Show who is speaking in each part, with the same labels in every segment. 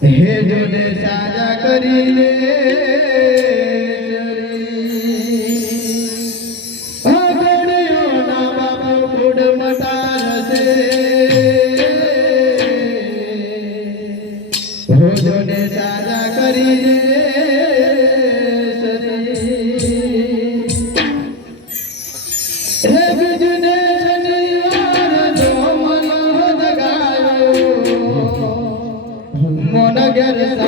Speaker 1: ભોજોને સાજા કરીને આગળીઓના બાપુ કુડ डगर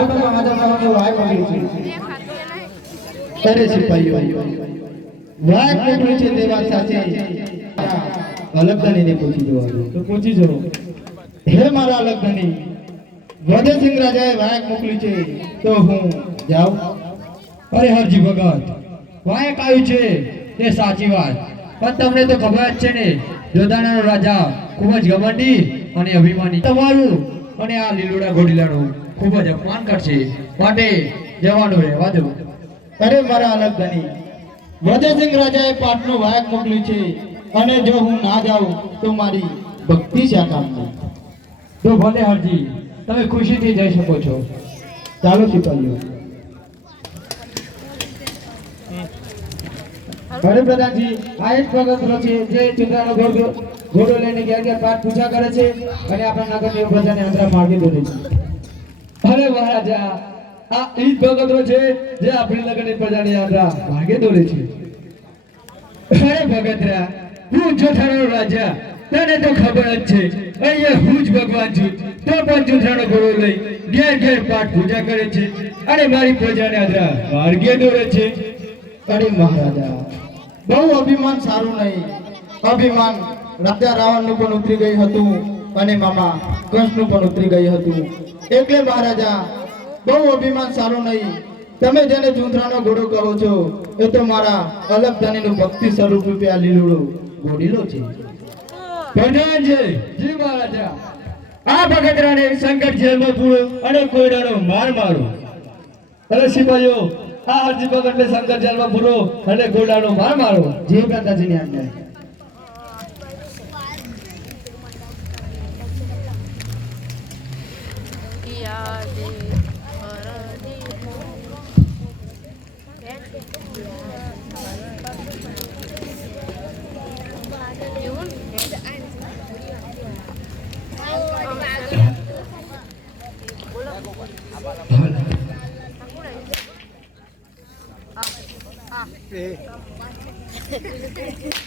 Speaker 1: રામદેવમાં માધવ નામનો વાય મોકલી છે. અરે સિપાહીઓ વાય મોકલી છે તે વાત સાચી? અલગદાનીને પૂછી જોવાનું.
Speaker 2: તો પૂછી જો
Speaker 1: હે મારા અલગદાની વજયસિંહ રાજાએ વાયક મોકલી છે તો હું જાઉં.
Speaker 2: અરે હરજી ભગત વાયક આવ્યું છે તે સાચી વાત. પણ તમને તો ખબર જ છે ને. જોધાણાનો રાજા ખૂબ જ ઘમંડી અને અભિમાની. તમારું અને આ લીલોડા ઘોડીલાનું ખૂબ જ અપમાન કરશે. માટે જવાનું રે વાદો
Speaker 1: અરે મારા અલગદાની વજયસિંહ રાજાએ પાટનું વાયક મોકલ્યું છે અને જો હું ના જાઉં તો મારી ભક્તિ શા કામની
Speaker 2: તો ભલે હરજી તમે ખુશીથી જઈ શકો છો.
Speaker 1: ચાલો સિપાહીઓ. હરે પ્રધાનજી આ એક ભગતરો છે જે ચિંતાનો ઘોડો ઘોડો લઈને ઘેર ઘેર પાઠ પૂજા કરે છે? અને આપણા નગરની પ્રજાને અંતરા માર્ગી દોરે છે.
Speaker 2: અરે મહારાજા, આ ઈ જ ભગતો છે જે આપણી નગરની પ્રજાની અંતરા ભાગે દોરે છે. અરે ભગતરા, હું જોઠાનો રાજા, તને તો ખબર જ છે, અહીંયા હું જ ભગવાન છું. તો પણ જોઠાનો ઘોડો લઈ ઘેર ઘેર પાઠ પૂજા કરે છે. અને મારી પ્રજાને અંતરા માર્ગે દોરે છે.
Speaker 1: અરે મહારાજા, બહુ અભિમાન સારું નહીં. અભિમાન રાજા રાવણનું પણ ઉતરી ગયું હતું અને મામા કંસનું પણ ઉતરી ગયું હતું. એટલે મહારાજા, બહુ અભિમાન સારું નહીં. તમે જેને ચૂંથરાનો ઘોડો કહો છો, એ તો મારા અલગ ધણીનું ભક્તિ સ્વરૂપ રૂપે આ લીલુડો ઘોડીલો છે.
Speaker 2: જી મહારાજા. આ ભગતરાને શંકર જેલમાં પૂરો અને કોયડાનો માર મારો. અરે સિપાહીઓ, આ હરજી ભગતને શંકર જેલમાં પૂરો અને કોયડાનો માર મારો.
Speaker 1: જે ની આજ્ઞા.
Speaker 2: Ah.